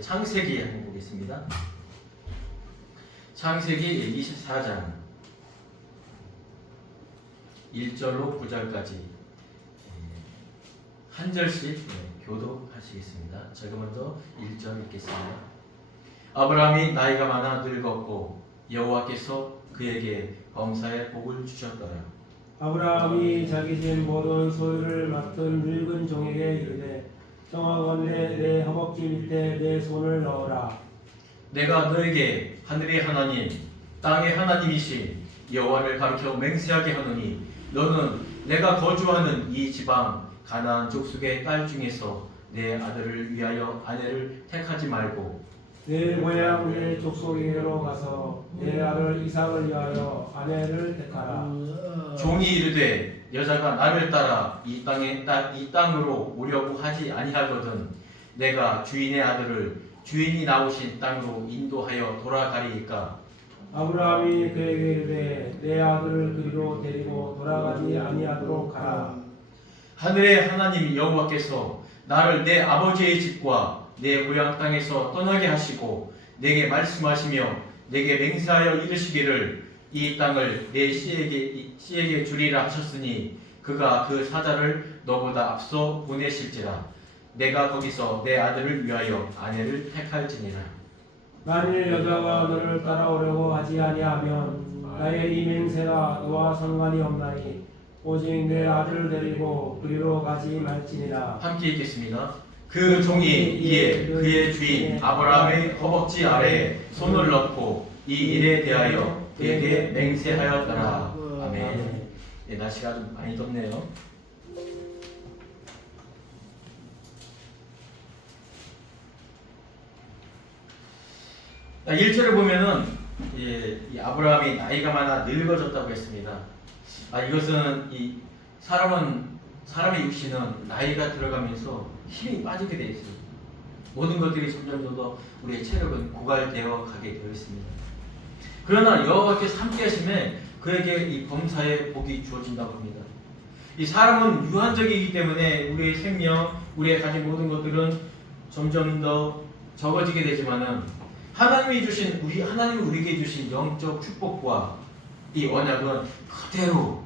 창세기 한번 보겠습니다. 창세기 24장 1절로 9절까지 한 절씩 교독하시겠습니다. 제가 먼저 1절 읽겠습니다. 아브라함이 나이가 많아 늙었고 여호와께서 그에게 범사에 복을 주셨더라. 아브라함이 자기 집 모든 소유를 맡은 늙은 종에게 이르되 청하건대 내 허벅지 밑에 내 손을 넣어라. 내가 너에게 하늘의 하나님 땅의 하나님이신 여호와를 가르쳐 맹세하게 하노니 너는 내가 거주하는 이 지방 가나안 족속의 딸 중에서 내 아들을 위하여 아내를 택하지 말고 내 고향 내 족속에게로 가서 내 아들 이삭을 위하여 아내를 택하라. 종이 이르되 여자가 나를 따라 이 땅으로 오려고 하지 아니하거든 내가 주인의 아들을 주인이 나오신 땅으로 인도하여 돌아가리이까. 아브라함이 그에게 이르되 내 아들을 그리로 데리고 돌아가지 아니하도록 하라. 하늘의 하나님 여호와께서 나를 내 아버지의 집과 내 고향 땅에서 떠나게 하시고 내게 말씀하시며 내게 맹세하여 이르시기를 이 땅을 내 씨에게 주리라 하셨으니 그가 그 사자를 너보다 앞서 보내실지라. 내가 거기서 내 아들을 위하여 아내를 택할지니라. 만일 여자가 너를 따라오려고 하지 아니하면 나의 이 맹세가 너와 상관이 없나니 오직 내 아들을 데리고 그리로 가지 말지니라. 함께 읽겠습니다. 그 종이 이에 그의 주인 아브라함의 허벅지 아래에 손을 넣고 이 일에 대하여 그에게 맹세하였더라. 아멘. 네, 날씨가 좀 많이 덥네요. 자, 1절을 보면은 이 아브라함이 나이가 많아 늙어졌다고 했습니다. 이것은 이 사람의 육신은 나이가 들어가면서 힘이 빠지게 되어 있습니다. 모든 것들이 점점 더 우리의 체력은 고갈되어 가게 되어 있습니다. 그러나 여호와께서 함께 하심에 그에게 이 범사의 복이 주어진다고 합니다. 이 사람은 유한적이기 때문에 우리의 생명, 우리의 가진 모든 것들은 점점 더 적어지게 되지만은 하나님이 우리에게 주신 영적 축복과 이 언약은 그대로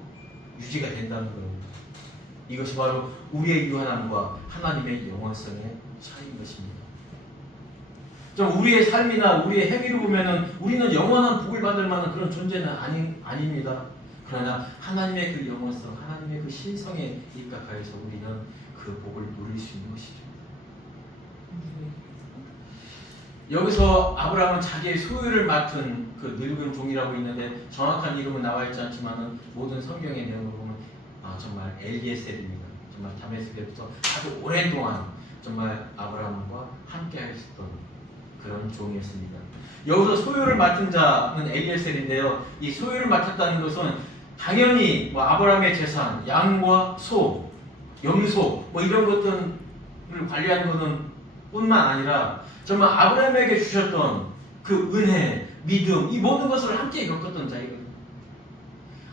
유지가 된다는 겁니다. 이것이 바로 우리의 유한함과 하나님의 영원성의 차이인 것입니다. 좀 우리의 삶이나 우리의 행위를 보면은 우리는 영원한 복을 받을 만한 그런 존재는 아닙니다. 그러나 하나님의 그 영원성, 하나님의 그 신성에 입각하여서 우리는 그 복을 누릴 수 있는 것이죠. 여기서 아브라함은 자기의 소유를 맡은 그 늙은 종이라고 있는데 정확한 이름은 나와 있지 않지만은 모든 성경의 내용을 보면 정말 엘리에셀입니다. 정말 다메섹에부터 아주 오랜 동안 정말 아브라함과 함께하였던 그런 종이었습니다. 여기서 소유를 맡은 자는 엘리에셀인데요. 이 소유를 맡았다는 것은 당연히 아브라함의 재산, 양과 소, 염소 이런 것들을 관리하는 것은 뿐만 아니라 정말 아브라함에게 주셨던 그 은혜, 믿음, 이 모든 것을 함께 겪었던 자이거든요.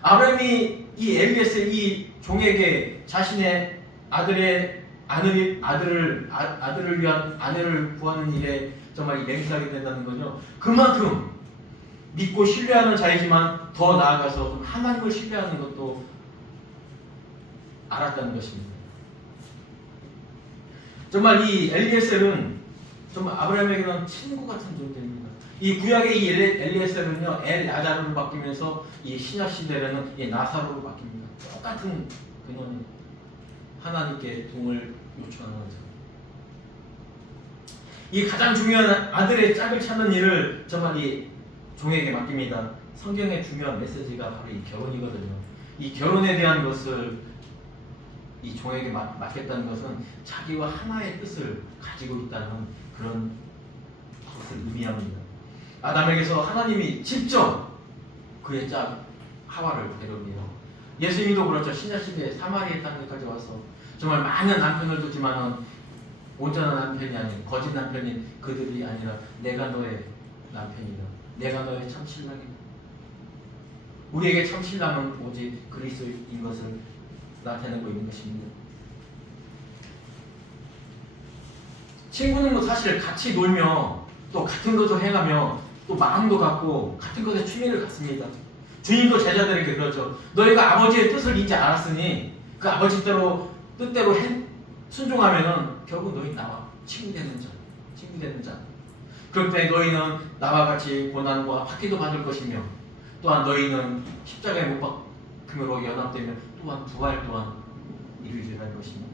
아브라함이 이 엘리에셀 이 종에게 자신의 아들을 위한 아내를 구하는 일에 정말 맹세하게 된다는 거죠. 그만큼 믿고 신뢰하는 자이지만 더 나아가서 하나님을 신뢰하는 것도 알았다는 것입니다. 정말 이 엘리에셀은 정말 아브라함에게는 친구 같은 존재입니다. 이 구약의 이 엘리에셀은요, 엘야자르로 바뀌면서 이 신약 시대에는 이 나사로로 바뀝니다. 똑같은 근원이 하나님께 도움을 요청하는 거죠. 이 가장 중요한 아들의 짝을 찾는 일을 정말 이 종에게 맡깁니다. 성경의 중요한 메시지가 바로 이 결혼이거든요. 이 결혼에 대한 것을 이 종에게 맡겼다는 것은 자기와 하나의 뜻을 가지고 있다는 그런 것을 의미합니다. 아담에게서 하나님이 직접 그의 짝 하와를 데려옵니다. 예수님도 그렇죠. 신약시대에 사마리아 땅까지 와서 정말 많은 남편을 두지만은 온전한 남편이 아닌 거짓 남편인 그들이 아니라 내가 너의 남편이다. 내가 너의 참 신랑이다. 우리에게 참 신랑은 오직 그리스도인 것을 나타내고 있는 것입니다. 친구는 뭐 사실 같이 놀며 또 같은 것을 행하며 또 마음도 같고 같은 것에 취미를 갖습니다. 주님도 제자들에게 그러죠. 너희가 아버지의 뜻을 이제 알았으니 그 아버지 뜻대로 순종하면은 결국 너희 나와 친구 되는 자. 그럴 때 너희는 나와 같이 고난과 박해도 받을 것이며 또한 너희는 십자가에 못 박힘으로 연합되면 또한 부활 또한 이루어질 것입니다.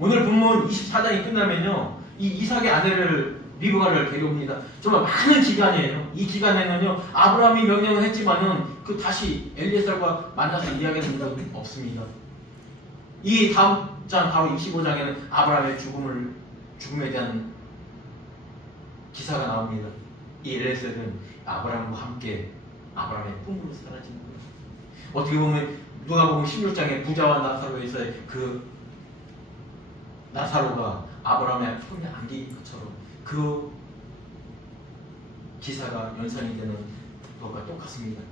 오늘 본문 24장이 끝나면요, 이 이삭의 아내를 리브가를 데려옵니다. 정말 많은 기간이에요. 이 기간에는요, 아브라함이 명령을 했지만은 그 다시 엘리에셀과 만나서 이야기하는 적은 없습니다. 이 다음 장 바로 25장에는 아브라함의 죽음에 대한 기사가 나옵니다. 이 엘리에셀은 아브라함과 함께 아브라함의 꿈으로 사라지는 거예요. 어떻게 보면 누가복음 16장에 부자와 나사로에서의 그 나사로가 아브라함의 품에 안긴 것처럼 그 기사가 연상이 되는 것과 똑같습니다.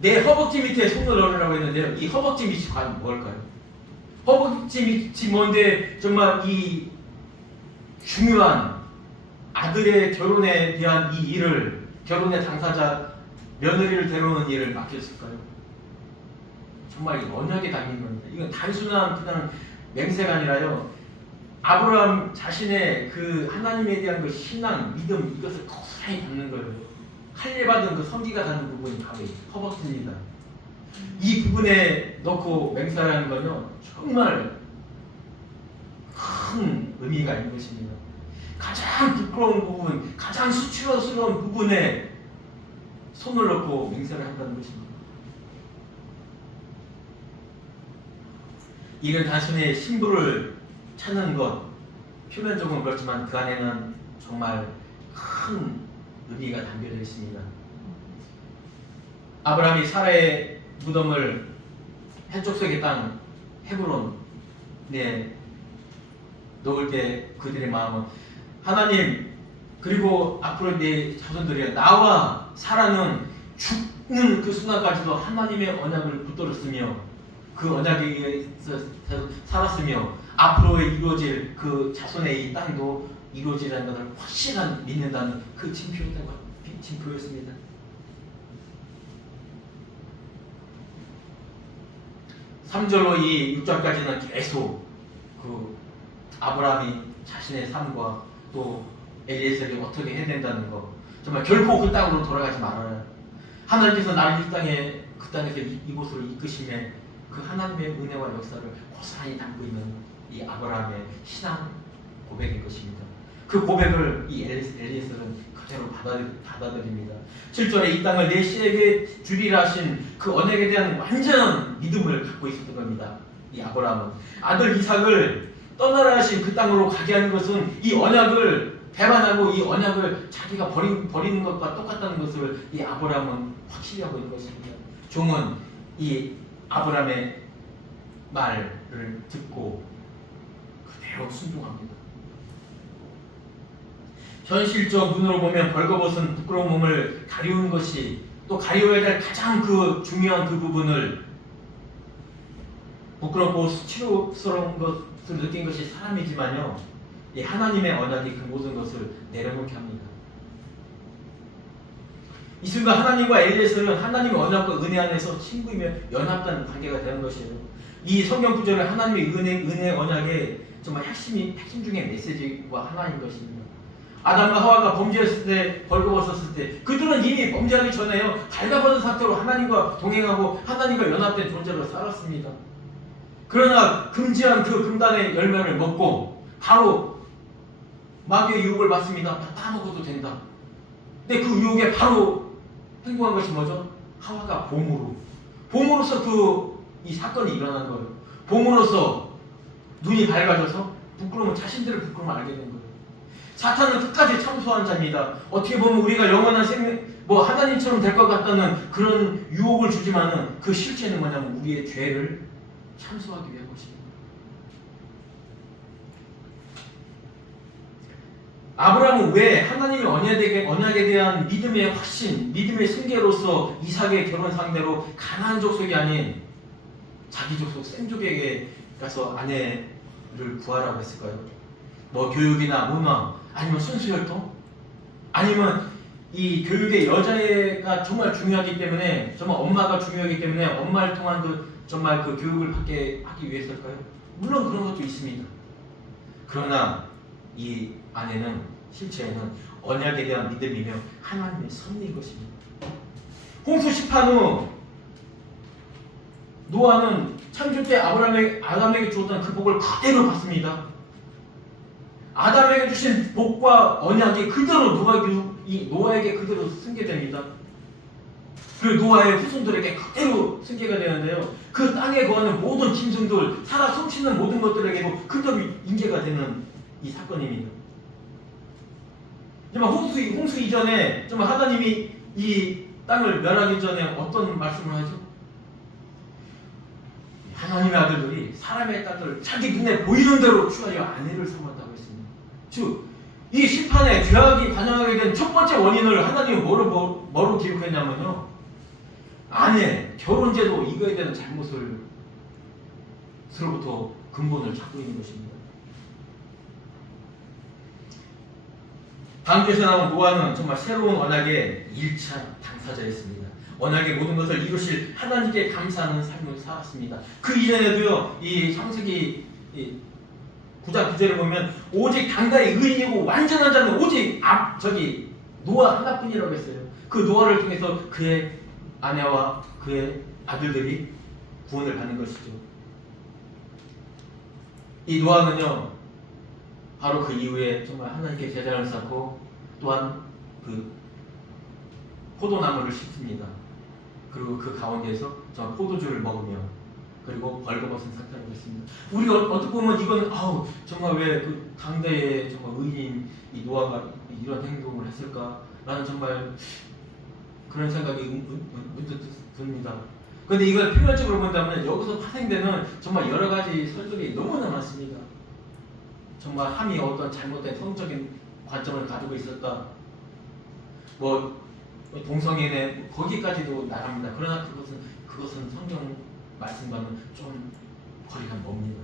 내 허벅지 밑에 손을 넣으라고 했는데요. 이 허벅지 밑이 과연 뭘까요? 허벅지 밑이 뭔데 정말 이 중요한 아들의 결혼에 대한 이 일을, 결혼의 당사자 며느리를 데려오는 일을 맡겼을까요? 정말 이 언약에 담긴 겁니다. 이건 단순한 그냥 맹세가 아니라요, 아브라함 자신의 그 하나님에 대한 그 신앙, 믿음, 이것을 고스란히 담는 거예요. 할례받은 그 성기가 닿는 부분이 바로 허벅지입니다. 이 부분에 넣고 맹세하는 건요, 정말 큰 의미가 있는 것입니다. 가장 부끄러운 부분, 가장 수치스러운 부분에 손을 넣고 맹세를 한다는 것입니다. 이는 단순히 신부를 찾는 것, 표면적으로는 그렇지만 그 안에는 정말 큰 의미가 담겨져 있습니다. 아브라함이 사라의 무덤을 해족속의 땅 헤브론에 넣을 때 그들의 마음은 하나님, 그리고 앞으로 내 자손들이 나와 사라는 죽는 그 순간까지도 하나님의 언약을 붙들었으며 그 언약에 의해서 살았으며 앞으로 이루어질 그 자손의 이 땅도 이루어지라는 것을 확실한 믿는다는 그 징표였습니다. (3절로) 이 6절까지는 계속 그 아브라함이 자신의 삶과 또 엘리에셀이 어떻게 해야 된다는 거, 정말 결코 그 땅으로 돌아가지 말아요. 하나님께서 나를 이 땅에, 그 땅에서 이곳으로 이끄심에 그 하나님의 은혜와 역사를 고스란히 담고 있는 이 아브라함의 신앙 고백일 것입니다. 그 고백을 이 엘리에셀은 그대로 받아들입니다. 7절에 이 땅을 내 씨에게 주리라 하신 그 언약에 대한 완전한 믿음을 갖고 있었던 겁니다. 이 아브라함은 아들 이삭을 떠나라 하신 그 땅으로 가게 하는 것은 이 언약을 배반하고 이 언약을 자기가 버리는 것과 똑같다는 것을 이 아브라함은 확실히 하고 있는 것입니다. 종은 이 아브라함의 말을 듣고 그대로 순종합니다. 현실적 눈으로 보면 벌거벗은 부끄러운 몸을 가리우는 것이, 또 가리워야 될 가장 그 중요한 그 부분을, 부끄럽고 수치스러운 것을 느낀 것이 사람이지만요, 이 하나님의 언약이 그 모든 것을 내려놓게 합니다. 이 순간 하나님과 엘리에셀은 하나님의 언약과 은혜 안에서 친구이며 연합된 관계가 되는 것이에요. 이 성경 구절은 하나님의 은혜 언약의 정말 핵심 중의 메시지와 하나인 것입니다. 아담과 하와가 범죄했을 때, 벌거벗었을 때 그들은 이미 범죄하기 전에요, 발가벗은 상태로 하나님과 동행하고 하나님과 연합된 존재로 살았습니다. 그러나 금지한 그 금단의 열매를 먹고 바로 마귀의 유혹을 받습니다. 다 먹어도 된다. 근데 그 유혹에 바로 행동한 것이 뭐죠? 하와가 봄으로서 이 사건이 일어난 거예요. 봄으로서 눈이 밝아져서 자신들의 부끄러움을 알게 된 거예요. 사탄은 끝까지 참소한 자입니다. 어떻게 보면 우리가 영원한 하나님처럼 될 것 같다는 그런 유혹을 주지만은 그 실체는 뭐냐면 우리의 죄를 참소하기 위한 것입니다. 아브라함은 왜 하나님의 언약에 대한 믿음의 확신, 믿음의 승계로서 이삭의 결혼 상대로 가나안 족속이 아닌 자기 족속 셈족에게 가서 아내를 구하라고 했을까요? 뭐 교육이나 문화 아니면 순수혈통 아니면 이 교육의 여자애가 정말 중요하기 때문에 정말 엄마가 중요하기 때문에 엄마를 통한 정말 그 교육을 하기 위해서일까요? 물론 그런 것도 있습니다. 그러나 이 안에는 실체에는 언약에 대한 믿음이며 하나님의 섭리인 것입니다. 홍수 심판 후 노아는 창조 때 아담에게 주었던 그 복을 그대로 받습니다. 아담에게 주신 복과 언약이 그대로 노아에게 그대로 승계됩니다. 그리고 노아의 후손들에게 그대로 승계가 되는데요. 그 땅에 거하는 모든 짐승들, 살아 숨쉬는 모든 것들에게도 그대로 인계가 되는 이 사건입니다. 정말 홍수 이전에 정말 하나님이 이 땅을 멸하기 전에 어떤 말씀을 하죠? 하나님의 아들들이 사람의 딸들을 자기 눈에 보이는 대로 취하여 아내를 삼았다고 했습니다. 즉, 이 심판에 죄악이 관영하게 된 첫 번째 원인을 하나님은 뭐로 기록했냐면요. 아내, 결혼제도 이거에 대한 잘못으로부터 근본을 잡고 있는 것입니다. 방주에서 나온 노아는 정말 새로운 언약의 1차 당사자였습니다. 언약의 모든 것을 이루실 하나님께 감사하는 삶을 살았습니다. 그 이전에도요, 이 창세기 9장 9절을 보면 오직 당다의 의인이고 완전한 자는 오직 노아 하나뿐이라고 했어요. 그 노아를 통해서 그의 아내와 그의 아들들이 구원을 받는 것이죠. 이 노아는요, 바로 그 이후에 정말 하나님께 제단을 쌓고 또한 그 포도나무를 심습니다. 그리고 그 가운데에서 정말 포도주를 먹으며 그리고 벌거벗은 상태라고 했습니다. 우리가 어떻게 보면 이건 정말 왜 그 당대의 정말 의인 이 노아가 이런 행동을 했을까라는 정말 그런 생각이 문득 듭니다. 그런데 이걸 표면적으로 본다면 여기서 파생되는 정말 여러 가지 설들이 너무나 많습니다. 정말 함이 어떤 잘못된 성적인 관점을 가지고 있었다. 뭐 동성애네 거기까지도 나갑니다. 그러나 그것은 성경 말씀과는 좀 거리가 멉니다.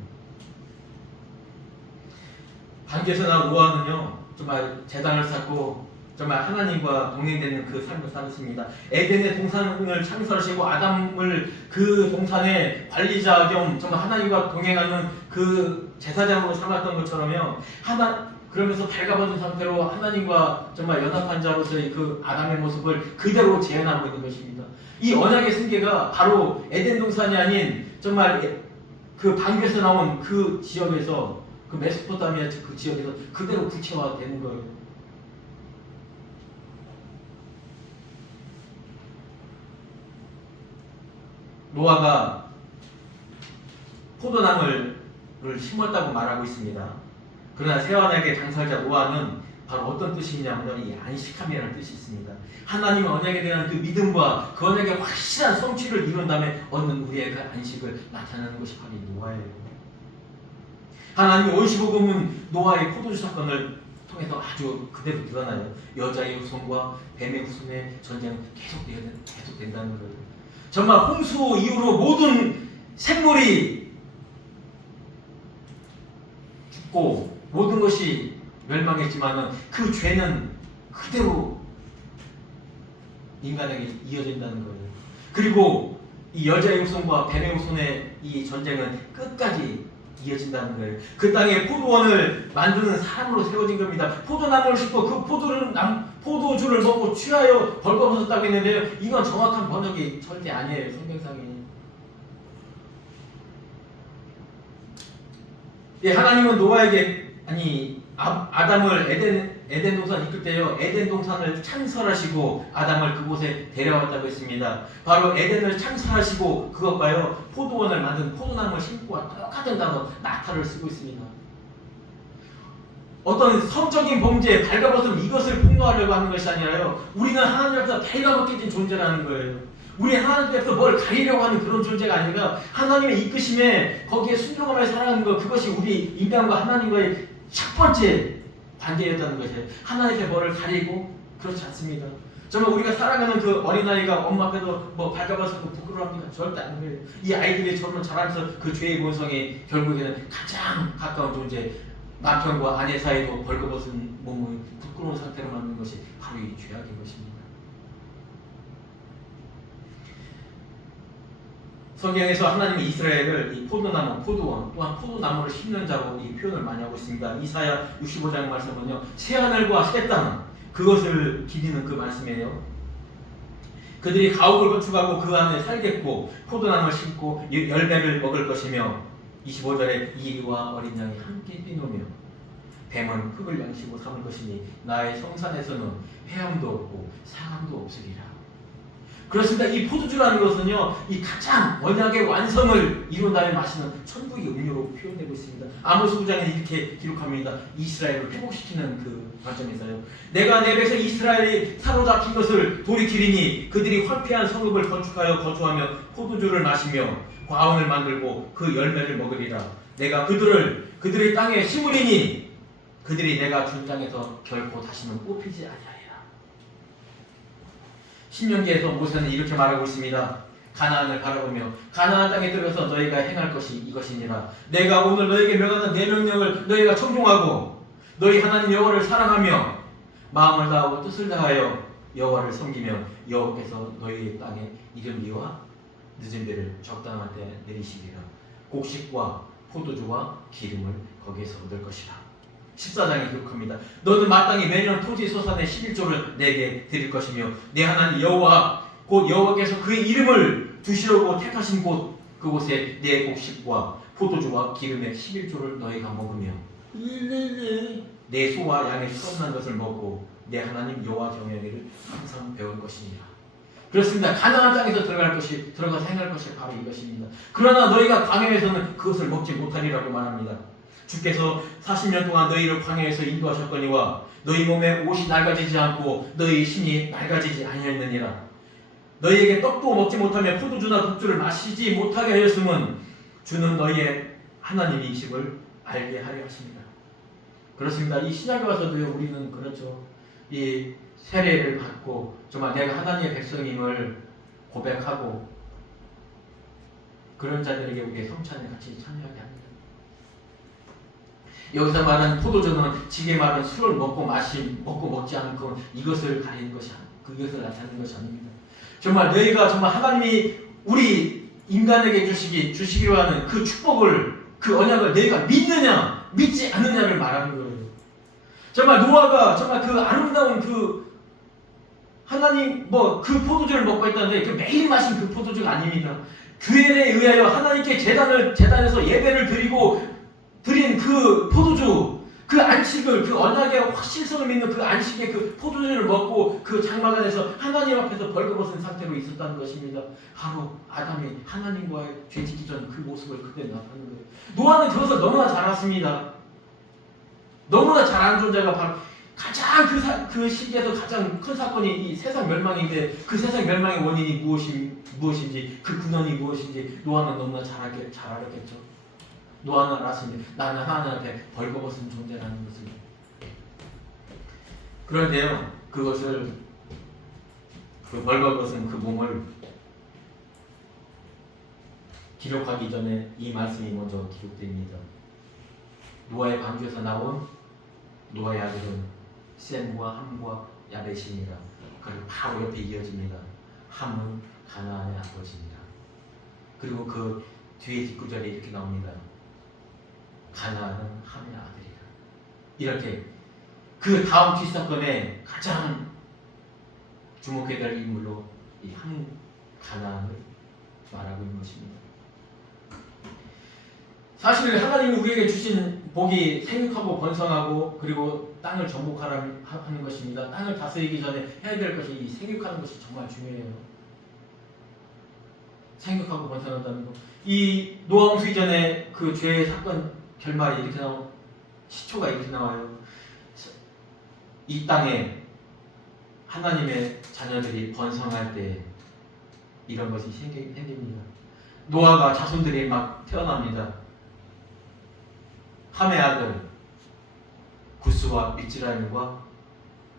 반기에서 나온 노아는요, 정말 제단을 쌓고 정말 하나님과 동행되는 그 삶을 살았습니다. 에덴의 동산을 창설하시고 아담을 그 동산의 관리자 겸 정말 하나님과 동행하는 그 제사장으로 삼았던 것처럼요. 그러면서 발가벗은 상태로 하나님과 정말 연합한 자로서의 그 아담의 모습을 그대로 재현하고 있는 것입니다. 이 언약의 승계가 바로 에덴 동산이 아닌 정말 그 방주에서 나온 그 지역에서 그 메소포타미아 그 지역에서 그대로 구체화되는 거예요. 노아가 포도나무를 심었다고 말하고 있습니다. 그러나 새 언약의 당사자 노아는 바로 어떤 뜻이 있냐면 이 안식함이라는 뜻이 있습니다. 하나님의 언약에 대한 그 믿음과 그 언약의 확실한 성취를 이룬 다음에 얻는 우리의 그 안식을 나타내는 것이 바로 노아예요. 하나님의 온15금은 노아의 포도주 사건을 통해서 아주 그대로 드러나요. 여자의 후손과 뱀의 후손의 전쟁은 계속된다는 거예요. 정말 홍수 이후로 모든 생물이 죽고 모든 것이 멸망했지만은 그 죄는 그대로 인간에게 이어진다는 거예요. 그리고 이 여자의 후손과 뱀의 후손의 이 전쟁은 끝까지 이어진다는 거예요. 그 땅에 포도원을 만드는 사람으로 세워진 겁니다. 포도나무를 심고 그 포도주를 먹고 취하여 벌거벗었다고 했는데요. 이건 정확한 번역이 절대 아니에요. 성경상에. 하나님은 노아에게 아담을 에덴 동산 이끌 때요, 에덴 동산을 창설하시고 아담을 그곳에 데려왔다고 했습니다. 바로 에덴을 창설하시고 그것과요, 포도원을 만든 포도나무를 심고와 똑같은 단어 나타를 쓰고 있습니다. 어떤 성적인 범죄, 발가벗음 이것을 폭로하려고 하는 것이 아니라요, 우리는 하나님 앞에서 발가벗겨진 존재라는 거예요. 우리 하나님 앞에서 뭘 가리려고 하는 그런 존재가 아니라 하나님의 이끄심에 거기에 순종하며 살아가는 것, 그것이 우리 인간과 하나님과의 첫 번째 관계였다는 것이에요. 하나님의 뭐를 가리고 그렇지 않습니다. 정말 우리가 살아가는 그 어린아이가 엄마 앞에서 뭐 발가벗고 부끄러워합니까? 절대 안 그래요. 이 아이들이 점점 자라면서 그 죄의 본성이 결국에는 가장 가까운 존재, 남편과 아내 사이도 벌거벗은 몸을 부끄러운 상태로 만든 것이 바로 이 죄악인 것입니다. 성경에서 하나님이 이스라엘을 이 포도나무, 포도원 또한 포도나무를 심는 자로 이 표현을 많이 하고 있습니다. 이사야 65장 말씀은요, 새하늘과 새 땅 그것을 기리는 그 말씀이에요. 그들이 가옥을 건축하고 그 안에 살겠고 포도나무를 심고 열매를 먹을 것이며 25절에 이리와 어린 양이 함께 뛰노며 뱀은 흙을 양식으로 삼을 것이니 나의 성산에서는 해함도 없고 상함도 없으리라. 그렇습니다. 이 포도주라는 것은요, 이 가장 언약의 완성을 이룬 다음에 마시는 천국의 음료로 표현되고 있습니다. 아모스 9장에 이렇게 기록합니다. 이스라엘을 회복시키는 그 관점에서요. 내가 내 백성 이스라엘이 사로잡힌 것을 돌이키리니 그들이 황폐한 성읍을 건축하여 거주하며 포도주를 마시며 과원을 만들고 그 열매를 먹으리라. 내가 그들의 땅에 심으리니 그들이 내가 준 땅에서 결코 다시는 뽑히지 아니하리라. 신명기에서 모세는 이렇게 말하고 있습니다. 가나안을 바라보며 가나안 땅에 들어서 너희가 행할 것이 이것이니라. 내가 오늘 너희에게 명하는 내 명령을 너희가 청종하고 너희 하나님 여호와를 사랑하며 마음을 다하고 뜻을 다하여 여호와를 섬기며 여호와께서 너희의 땅에 이른비와 늦은 비를 적당한 때 내리시리라. 곡식과 포도주와 기름을 거기에서 얻을 것이라. 14장에 기록합니다. 너는 마땅히 매년 토지 소산의 11조를 내게 드릴 것이며 내 하나님 여호와 곧 여호와께서 그의 이름을 두시려고 택하신 곳 그곳에 내 곡식과 포도주와 기름의 11조를 너희가 먹으며 내 소와 양의 수없는 것을 먹고 내 하나님 여호와 경외를 항상 배울 것이니라. 그렇습니다. 가나안 땅에서 들어가서 행할 것이 바로 이것입니다. 그러나 너희가 광야에서는 그것을 먹지 못하리라고 말합니다. 주께서 40년 동안 너희를 광야에서 인도하셨거니와 너희 몸에 옷이 낡아지지 않고 너희 신이 낡아지지 아니하였느니라. 너희에게 떡도 먹지 못하며 포도주나 독주를 마시지 못하게 하였음은 주는 너희의 하나님이심을 알게 하려 하십니다. 그렇습니다. 이 신약에 와서도요, 우리는 그렇죠. 이 세례를 받고 정말 내가 하나님의 백성임을 고백하고 그런 자들에게 우리의 성찬에 같이 참여하게 합니다. 여기서 말하는 포도주는 지게 말하는 술을 먹고 먹지 않고 이것을 가리는 것이 그것을 나타내는 것이 아닙니다. 정말 너희가 정말 하나님이 우리 인간에게 주시기로 하는 그 축복을 그 언약을 너희가 믿느냐 믿지 않느냐를 말하는 거예요. 정말 노아가 정말 그 아름다운 그 하나님 그 포도주를 먹고 있다는데 그 매일 마신 그 포도주가 아닙니다. 규례에 의하여 하나님께 제단에서 예배를 드린 그 포도주, 그 안식을, 그 언약의 확실성을 믿는 그 안식의 그 포도주를 먹고 그 장막 안에서 하나님 앞에서 벌거벗은 상태로 있었다는 것입니다. 바로 아담이 하나님과의 죄 짓기 전 그 모습을 그때 나타내는 거예요. 노아는 그것을 너무나 잘 알았습니다. 너무나 잘 아는 존재가 바로 가장 그 시기에서 가장 큰 사건이 이 세상 멸망인데 그 세상 멸망의 원인이 무엇인지 그 근원이 무엇인지 노아는 너무나 잘 알았겠죠. 노아는 알았습니다. 나는 하나님 앞에 벌거벗은 존재라는 것을. 그런데요, 그것을 그 벌거벗은 그 몸을 기록하기 전에 이 말씀이 먼저 기록됩니다. 노아의 방주에서 나온 노아의 아들은 셈과 함과 야벳이니라. 그리고 바로 옆에 이어집니다. 함은 가나안의 아버지니라. 그리고 그 뒤에 뒷구절에 이렇게 나옵니다. 가나안은 함의 아들이라. 이렇게 그 다음 뒷사건에 가장 주목해야 될 인물로 이 한 가나안을 말하고 있는 것입니다. 사실 하나님이 우리에게 주신 복이 생육하고 번성하고 그리고 땅을 정복하라는 하는 것입니다. 땅을 다스리기 전에 해야 될 것이 이 생육하는 것이 정말 중요해요. 생육하고 번성한다는 것. 이 노아 홍수 이전에 그 죄의 사건 결말이 이렇게 시초가 이렇게 나와요. 이 땅에 하나님의 자녀들이 번성할 때 이런 것이 생깁니다. 노아가 자손들이 막 태어납니다. 함의 아들 구스와 미즈라임과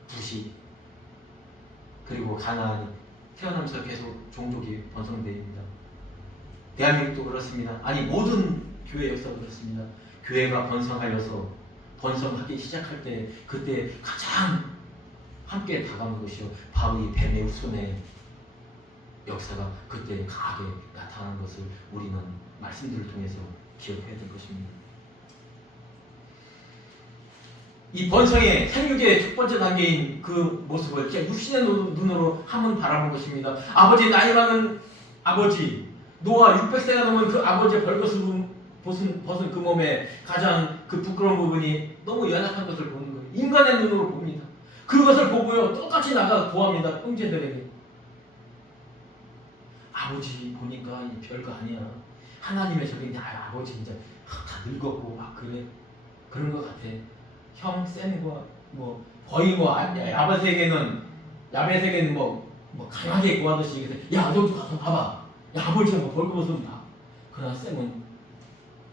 부시 그리고 가나안이 태어나면서 계속 종족이 번성됩니다. 대한민국도 그렇습니다. 아니 모든 교회 역사도 그렇습니다. 교회가 번성하여서 번성하기 시작할 때 그때 가장 함께 다가오는 것이요 바로 이 뱀의 후손의 역사가 그때 강하게 나타나는 것을 우리는 말씀들을 통해서 기억해야 될 것입니다. 이 번성의 생육의 첫 번째 단계인 그 모습을 이렇게 육신의 눈으로 한번 바라본 것입니다. 아버지 나이 많은 아버지 노아 600세가 넘은 그 아버지의 벌거벗은 벗은 그 몸에 가장 그 부끄러운 부분이 너무 연약한 것을 보는 거예요. 인간의 눈으로 봅니다. 그것을 보고요 똑같이 나가 구합니다. 형제들에게 아버지 보니까 별거 아니야. 하나님의 적인데 아버지 이제 다 늙었고 그래 그런 것 같아. 형 쌤과 뭐 거의 뭐 야베세계는 뭐 강하게 구하듯이 야 너도 가서 봐봐. 야 아버지가 뭐 벌거벗으면 봐. 그러나 쌤은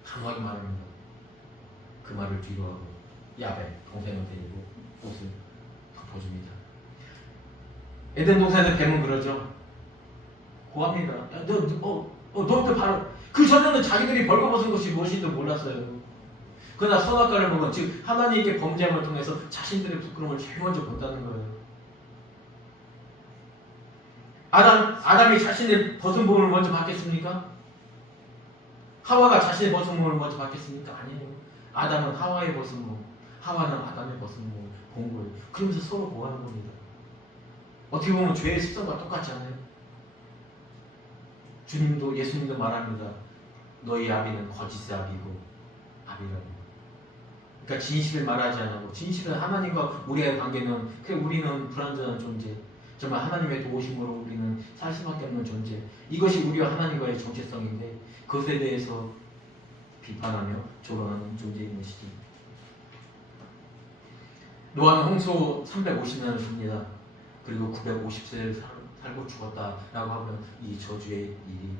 강하게 말합니다. 그 말을 뒤로하고 야베 동생을 데리고 옷을 덮어줍니다. 에덴 동산의 뱀은 그러죠. 고합니다. 야, 너한테 바로 그 전에는 자기들이 벌거벗은 것이 무엇인지 몰랐어요. 그러나 선악과를 먹은 즉 하나님께 범죄함을 통해서 자신들의 부끄러움을 제일 먼저 본다는 거예요. 아담이 자신의 벗은 몸을 먼저 받겠습니까? 하와가 자신의 벗은 몸을 먼저 받겠습니까? 아니에요. 아담은 하와의 벗은 몸, 하와는 아담의 벗은 몸을 본 거예요. 그러면서 서로 보호하는 겁니다. 어떻게 보면 죄의 습성과 똑같지 않아요? 예수님도 말합니다. 너희 아비는 거짓의 아비고 아비라고. 그러니까 진실을 말하지 않고 진실은 하나님과 우리의 관계는 우리는 불완전한 존재. 정말 하나님의 도우심으로 우리는 살 수밖에 없는 존재. 이것이 우리와 하나님과의 정체성인데 그것에 대해서 비판하며 조롱하는 존재인 것이지. 노아는 홍수 350년을 삽니다. 그리고 950세를 살고 죽었다라고 하면 이 저주의 일이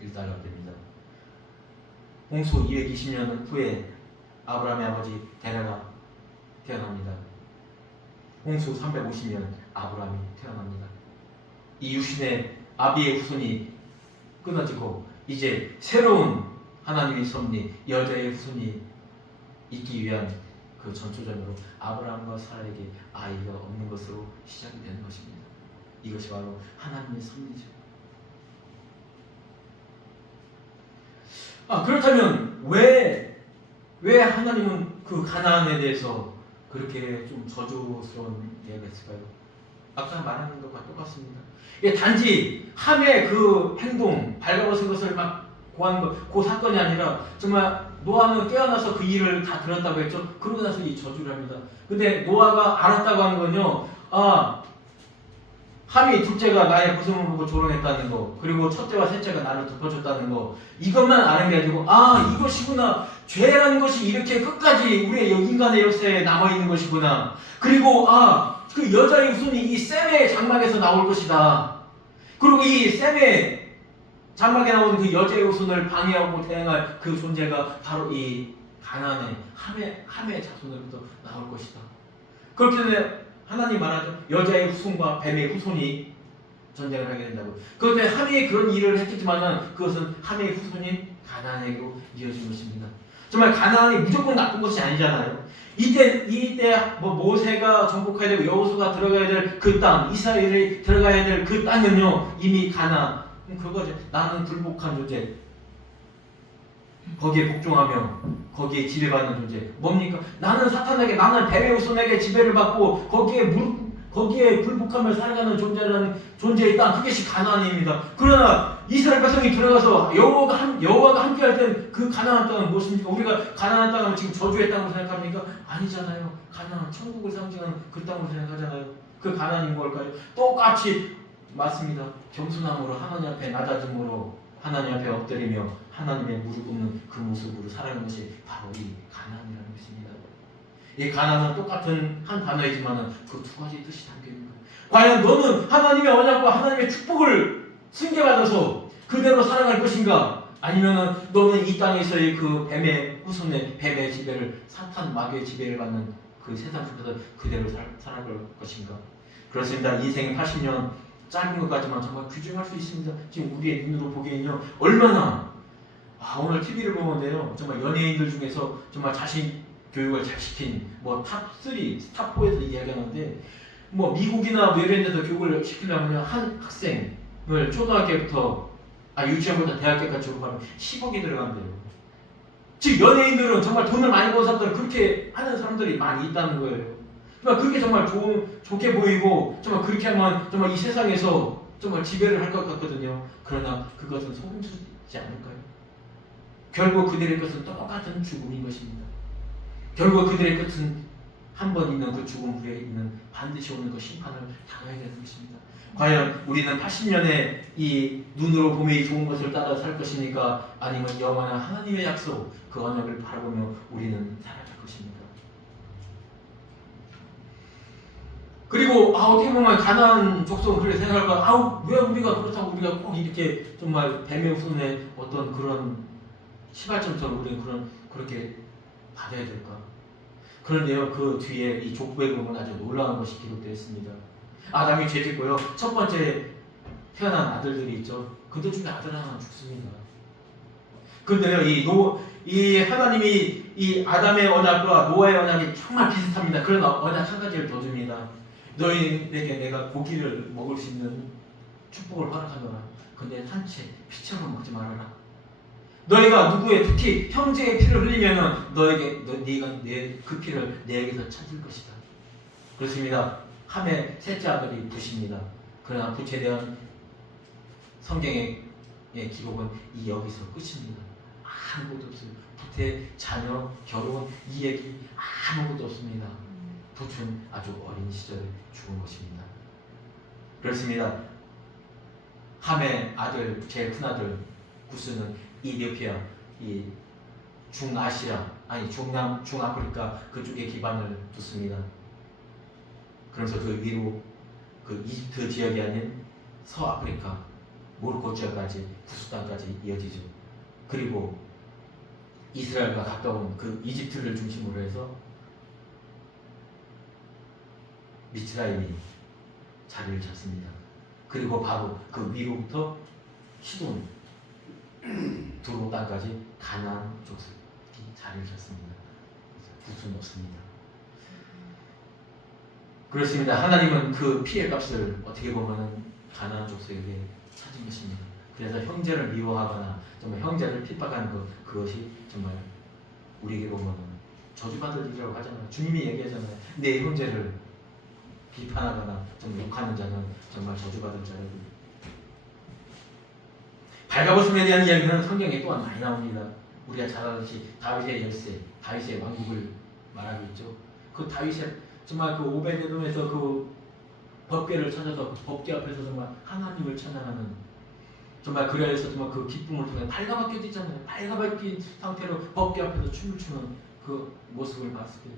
일단락됩니다. 홍수 220년 후에 아브라함의 아버지 데라가 태어납니다. 홍수 350년 아브라함이 태어납니다. 이 육신의 아비의 후손이 끊어지고 이제 새로운 하나님의 섭리 여자의 후손이 있기 위한 그 전초전으로 아브라함과 사라에게 아이가 없는 것으로 시작이 되는 것입니다. 이것이 바로 하나님의 섭리죠. 그렇다면 왜 하나님은 그 가나안에 대해서 그렇게 좀 저주스러운 이야기가 있을까요? 아까 말한 것과 똑같습니다. 이게 단지 함의 그 행동, 발가벗은 것을 막 고한 것, 그 사건이 아니라 정말 노아는 깨어나서 그 일을 다 들었다고 했죠. 그러고 나서 이 저주를 합니다. 근데 노아가 알았다고 하는 건요. 함이 둘째가 나의 보성을 보고 조롱했다는 거, 그리고 첫째와 셋째가 나를 덮어줬다는 거, 이것만 아는 게 아니고 이것이구나. 죄라는 것이 이렇게 끝까지 우리의 인간의 역사에 남아있는 것이구나. 그리고 그 여자의 후손이 이 셈의 장막에서 나올 것이다. 그리고 이 셈의 장막에 나오는 그 여자의 후손을 방해하고 대항할 그 존재가 바로 이 가나안의 함의 자손으로부터 나올 것이다. 그렇기 때문에 하나님 말하죠. 여자의 후손과 뱀의 후손이 전쟁을 하게 된다고. 그런데 함이 그런 일을 했겠지만은 그것은 함의 후손인 가나안에게로 이어진 것입니다. 정말 가나안이 무조건 나쁜 것이 아니잖아요. 이때 모세가 정복해야 되고 여호수아가 들어가야 될 그 땅, 이스라엘이 들어가야 될 그 땅은요 이미 가나안. 그거죠. 나는 불복한 존재. 거기에 복종하며 거기에 지배받는 존재. 뭡니까? 나는 사탄에게, 나는 뱀의 후손에게 지배를 받고 거기에 불복하며 살아가는 존재의 땅, 그것이 가나안입니다. 그러나 이스라엘 백성이 들어가서 여호와가 함께할 땐 그 가나안 땅은 무엇입니까? 우리가 가나안 땅을 지금 저주의 땅으로 생각합니까? 아니잖아요. 가나안, 천국을 상징하는 그 땅으로 생각하잖아요. 그 가나안이 뭘까요? 똑같이 맞습니다. 겸손함으로 하나님 앞에 낮아짐으로 하나님 앞에 엎드리며 하나님의 무릎 꿇는 그 모습으로 살아가는 것이 바로 이 가나안이라는 것입니다. 이 가나안은 똑같은 한 단어이지만 그 두 가지 뜻이 담겨 있는 거예요. 과연 너는 하나님의 언약과 하나님의 축복을 승계받아서 그대로 살아갈 것인가? 아니면 너는 이 땅에서의 그 뱀의 후손의 뱀의 지배를, 사탄 마귀의 지배를 받는 그 세상 속에서 그대로 살아갈 것인가? 그렇습니다. 인생의 80년 짧은 것까지만 정말 규정할 수 있습니다. 지금 우리의 눈으로 보기에는요 얼마나 오늘 TV를 보는데요 정말 연예인들 중에서 정말 자신 교육을 잘 시킨 뭐 탑3, 탑4에서 이야기하는데 뭐 미국이나 뭐 이런 데서 교육을 시키려면 한 학생을 초등학교부터 유치원부터 대학교까지 졸업하면 10억이 들어간대요. 즉 연예인들은 정말 돈을 많이 버는 사람들은 그렇게 하는 사람들이 많이 있다는 거예요. 그러니까 그게 정말 좋게 보이고 정말 그렇게 하면 정말 이 세상에서 정말 지배를 할 것 같거든요. 그러나 그것은 속임수지 않을까요? 결국 그들의 것은 똑같은 죽음인 것입니다. 결국 그들의 끝은 한 번 있는 그 죽음 후에 있는 반드시 오는 그 심판을 당해야 되는 것입니다. 과연 우리는 80년의 이 눈으로 보기 좋은 것을 따라 살 것입니까? 아니면 영원한 하나님의 약속 그 언약을 바라보며 우리는 살아갈 것입니까? 그리고 어떻게 보면 가나안 족속은 그렇게 생각할 거야. 왜 우리가 그렇다고 우리가 꼭 이렇게 정말 뱀의 손에 어떤 그런 시발점처럼 우리는 그렇게 받아야 될까? 그런데요, 그 뒤에 이 족보에 보면 아주 놀라운 것이 기록되어 있습니다. 아담이 죄짓고요. 첫 번째 태어난 아들들이 있죠. 그들 중에 아들 하나는 죽습니다. 그런데요, 이 하나님이 이 아담의 언약과 노아의 언약이 정말 비슷합니다. 그러나 언약 한 가지를 더 줍니다. 너희에게 내가 고기를 먹을 수 있는 축복을 허락하노라. 근데 한 채 피처럼 먹지 말아라. 너희가 누구의 특히 형제의 피를 흘리면은 네가 그 피를 내게서 찾을 것이다. 그렇습니다. 함의 셋째 아들이 붓입니다. 그러나 붓에 대한 성경의 기록은 여기서 끝입니다. 아무것도 없어요. 붓의 자녀, 결혼, 이 얘기 아무것도 없습니다. 붓은 아주 어린 시절에 죽은 것입니다. 그렇습니다. 함의 아들, 제일 큰 아들 구스는 이디오피아, 이 중아시아, 중아프리카 그쪽에 기반을 뒀습니다. 그래서 그 위로 그 이집트 지역이 아닌 서아프리카, 모로코 지역까지 구스 땅까지 이어지죠. 그리고 이스라엘과 가까운 그 이집트를 중심으로 해서 미츠라임이 자리를 잡습니다. 그리고 바로 그 위로부터 시돈 두로 땅까지 가나안 족속이 자리를 잡습니다. 구수는 없습니다. 그렇습니다. 하나님은 그 피의 값을 어떻게 보면은 가나안 족속에게 찾은 것입니다. 그래서 형제를 미워하거나 정말 형제를 핍박하는 그것이 정말 우리에게 보면은 저주받을 일이라고 하잖아요. 주님이 얘기하잖아요. 내 형제를 비판하거나 좀 욕하는 자는 정말 저주받을 자라고. 발가벗음에 대한 이야기는 성경에 또한 많이 나옵니다. 우리가 잘 아듯이 다윗의 열쇠, 다윗의 왕국을 말하고 있죠. 그 다윗의 정말 그 오베데돔에서 그 법궤를 찾아서 그 법궤 앞에서 정말 하나님을 찬양하는 정말 그래서 정말 그 기쁨을 통해 발가벗겨 있잖아요. 발가벗긴 상태로 법궤 앞에서 춤을 추는 그 모습을 봤을 때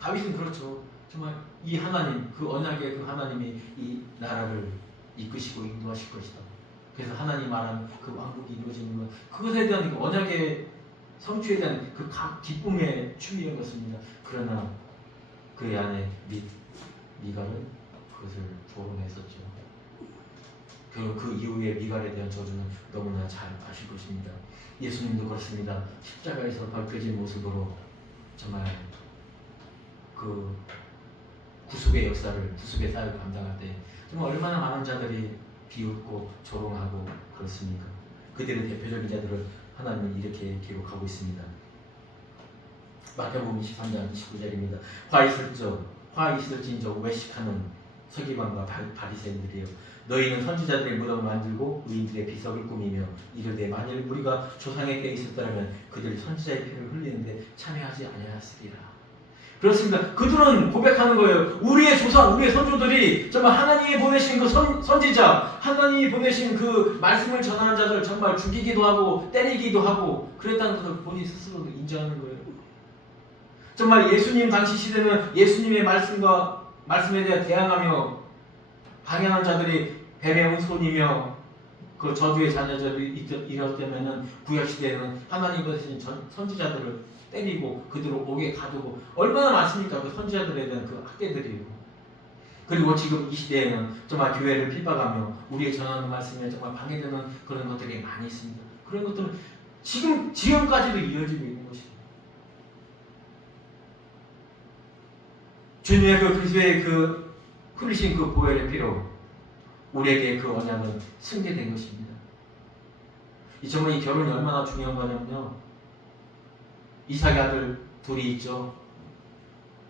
다윗은 그렇죠. 정말 이 하나님, 그 언약의 그 하나님이 이 나라를 이끄시고 인도하실 것이다. 그래서 하나님 말하는 그 왕국이 이루어지는 것, 그것에 대한 그 언약의 성취에 대한 그 기쁨의 춤이었던 것입니다. 그러나 그 안에 미갈은 그것을 조롱했었죠. 결국 그 이후에 미갈에 대한 저주는 너무나 잘 아실 것입니다. 예수님도 그렇습니다. 십자가에서 밝혀진 모습으로 정말 그 구속의 역사를, 구속의 사역을 감당할 때 정말 얼마나 많은 자들이 비웃고 조롱하고 그렇습니까? 그들의 대표적인 자들을 하나님은 이렇게 기록하고 있습니다. 마태복음 23장 19절입니다. 화 있을진저 외식하는 서기관과 바리새인들이여, 너희는 선지자들의 무덤을 만들고 의인들의 비석을 꾸미며 이르되 만일 우리가 조상에게 있었더라면 그들이 선지자의 피를 흘리는데 참여하지 아니하였으리라. 그렇습니다. 그들은 고백하는 거예요. 우리의 조상, 우리의 선조들이 정말 하나님이 보내신 그 선지자, 하나님이 보내신 그 말씀을 전하는 자들 정말 죽이기도 하고 때리기도 하고 그랬다는 것을 본인 스스로도 인정하는 거예요. 정말 예수님 당시 시대는 예수님의 말씀에 대해 대항하며 방해하는 자들이 뱀의 후손이며 그 저주의 자녀들이 이렇다면은 구약 시대에는 하나님 보내신 선지자들을 때리고 그들을 옥에 가두고 얼마나 많습니까? 그 선지자들에 대한 그 학대들이요. 그리고 지금 이 시대에는 정말 교회를 핍박하며 우리의 전하는 말씀에 정말 방해되는 그런 것들이 많이 있습니다. 그런 것들은 지금까지도 이어지고 있는 것입니다. 주님의 그 그리스도의 그 흘리신 그 보혈의 피로 우리에게 그 언약은 승계된 것입니다. 정말 이 결혼이 얼마나 중요한 거냐면요, 이삭의 아들 둘이 있죠.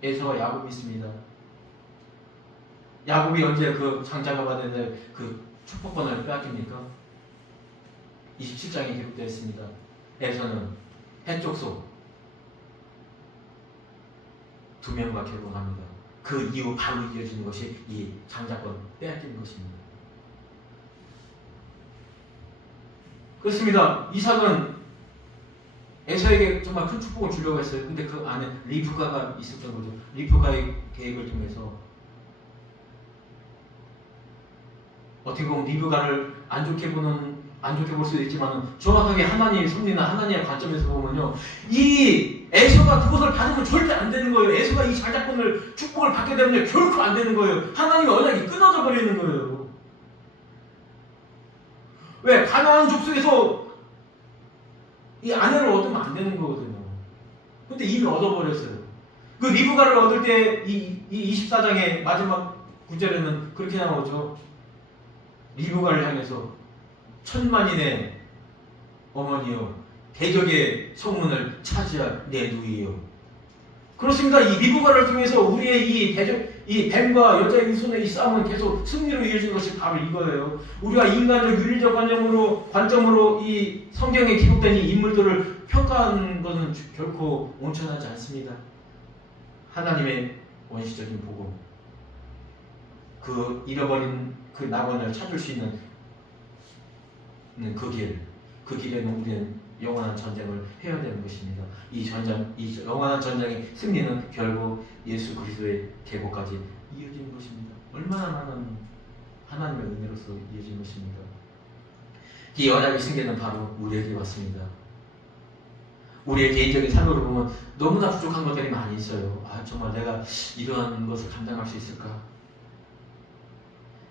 에서와 야곱이 있습니다. 야곱이 언제 그 장자가 받은 그 축복권을 빼앗깁니까? 27장에 기록되어 있습니다. 에서는 해족속 2명과 결혼합니다. 그 이후 바로 이어지는 것이 이 장자권 빼앗기는 것입니다. 그렇습니다. 이삭은 에서에게 정말 큰 축복을 주려고 했어요. 근데 그 안에 리브가가 있었던 거죠. 리브가의 계획을 통해서 어떻게 보면 리브가를 안 좋게 볼 수도 있지만 정확하게 하나님의 섭리나 하나님의 관점에서 보면요, 이 에서가 그것을 받으면 절대 안 되는 거예요. 에서가 이 장자권을 축복을 받게 되면 결코 안 되는 거예요. 하나님의 언약이 끊어져 버리는 거예요. 왜? 가나안 족속에서 이 아내를 얻으면 안 되는 거거든요. 근데 이미 얻어버렸어요. 그 리브가를 얻을 때 이 24장의 마지막 구절에는 그렇게 나오죠. 리브가를 향해서 천만인의 어머니요, 대적의 소문을 차지할 내 누이요. 그렇습니다. 이 리브가를 통해서 우리의 이 뱀과 여자의 손의 이 싸움은 계속 승리로 이어진 것이 바로 이거예요. 우리가 인간적 윤리적 관점으로 이 성경에 기록된 이 인물들을 평가하는 것은 결코 온전하지 않습니다. 하나님의 원시적인 복음, 그 잃어버린 그 낙원을 찾을 수 있는 그 길에는 우리는 영원한 전쟁을 해야 되는 것입니다. 이 영원한 전쟁의 승리는 결국 예수 그리스도의 계보까지 이어지는 것입니다. 얼마나 많은 하나님의 은혜로서 이어진 것입니다. 이 언약의 승계는 바로 우리에게 왔습니다. 우리의 개인적인 삶으로 보면 너무나 부족한 것들이 많이 있어요. 정말 내가 이러한 것을 감당할 수 있을까?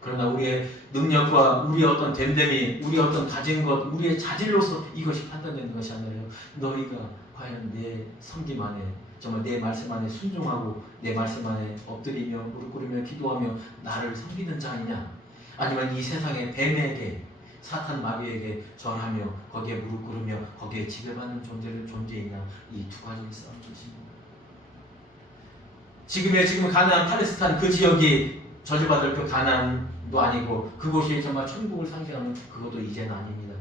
그러나 우리의 능력과 우리의 어떤 됨됨이, 우리의 어떤 가진 것, 우리의 자질로서 이것이 판단되는 것이 아니라요, 너희가 과연 내 섬김 안에, 정말 내 말씀 안에 순종하고 내 말씀 안에 엎드리며 무릎 꿇으며 기도하며 나를 섬기는 자 아니냐, 아니면 이 세상의 뱀에게, 사탄 마귀에게 절하며 거기에 무릎 꿇으며 거기에 지배받는 존재이냐, 이 두 가지의 싸움 것입니다. 지금 가나안 팔레스타인 그 지역이 저주받을 그 가나안도 아니고 그곳이 정말 천국을 상징하는 그것도 이제는 아닙니다.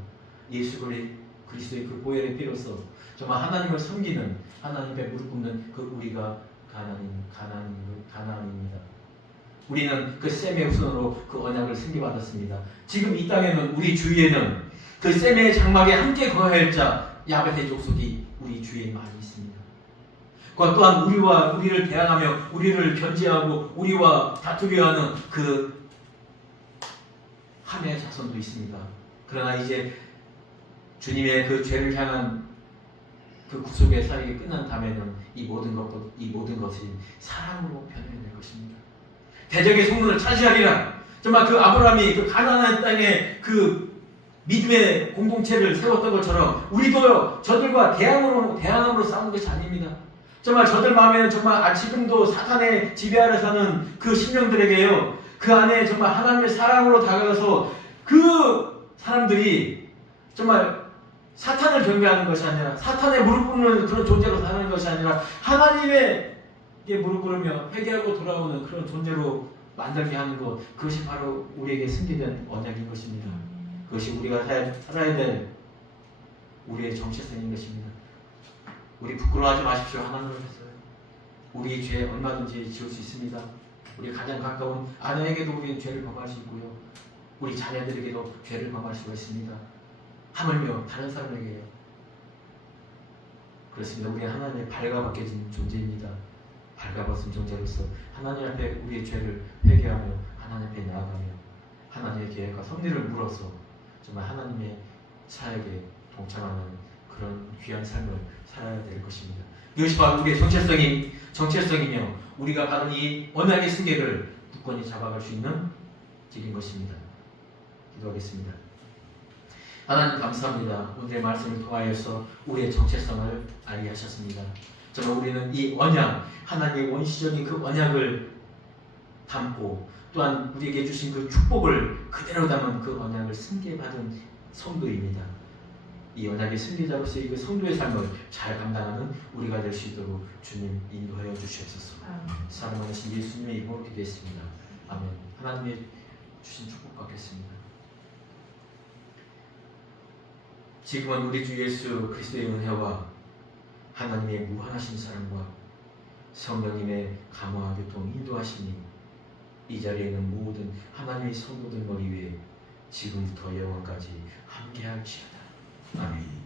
예수 그리스도의 그 보혈의 피로서 정말 하나님을 섬기는, 하나님 앞에 무릎 꿇는 그 우리가 가나안입니다. 우리는 그 셈의 후손으로 그 언약을 승계받았습니다. 지금 이 땅에는, 우리 주위에는 그 셈의 장막에 함께 거할 자 야벳의 족속이 우리 주위에 많이 있습니다. 그것 또한 우리를 대항하며 우리를 견제하고 우리와 다투려 하는 그 함의 자손도 있습니다. 그러나 이제 주님의 그 죄를 향한 그 구속의 사역이 끝난 다음에는 이 모든 것이 사랑으로 변해낼 것입니다. 대적의 소문을 차지하리라. 정말 그 아브라함이 그 가나안 땅에 그 믿음의 공동체를 세웠던 것처럼 우리도 저들과 대항함으로 싸우는 것이 아닙니다. 정말 저들 마음에는 정말 지금도 사탄의 지배 아래 사는 그 심령들에게요, 그 안에 정말 하나님의 사랑으로 다가가서 그 사람들이 정말 사탄을 경배하는 것이 아니라, 사탄에 무릎 꿇는 그런 존재로 사는 것이 아니라 하나님에게 무릎 꿇으며 회개하고 돌아오는 그런 존재로 만들게 하는 것, 그것이 바로 우리에게 승계된 언약인 것입니다. 그것이 우리가 살아야 될 우리의 정체성인 것입니다. 우리 부끄러워하지 마십시오. 하나님을 했어요. 우리의 죄 얼마든지 지울 수 있습니다. 우리 가장 가까운 아내에게도 우리는 죄를 범할 수 있고요, 우리 자녀들에게도 죄를 범할 수가 있습니다. 하물며 다른 사람에게요. 그렇습니다. 우리는 하나님의 발가벗겨진 존재입니다. 발가벗은 존재로서 하나님 앞에 우리의 죄를 회개하며 하나님 앞에 나아가며 하나님의 계획과 섭리를 물어서 정말 하나님의 사역에 동참하는 그런 귀한 삶을 살아야 될 것입니다. 이것이 바로 우리의 정체성이며 우리가 받은 이 언약의 승계를 굳건히 잡아갈 수 있는 길인 것입니다. 기도하겠습니다. 하나님 감사합니다. 오늘의 말씀을 통하여서 우리의 정체성을 알게 하셨습니다. 정말 우리는 이 언약, 하나님의 원시적인 그 언약을 담고 또한 우리에게 주신 그 축복을 그대로 담은 그 언약을 승계받은 성도입니다. 이 언약의 승리자로서의 그 성도의 삶을 잘 감당하는 우리가 될 수 있도록 주님 인도하여 주시옵소서. 사랑하신 예수님의 이름으로 기도했습니다. 아멘. 하나님의 주신 축복 받겠습니다. 지금은 우리 주 예수 그리스도의 은혜와 하나님의 무한하신 사랑과 성령님의 감화 교통 인도하심이 이 자리에 있는 모든 하나님의 성도들 머리 위에 지금부터 영원까지 함께할지어다. 아멘.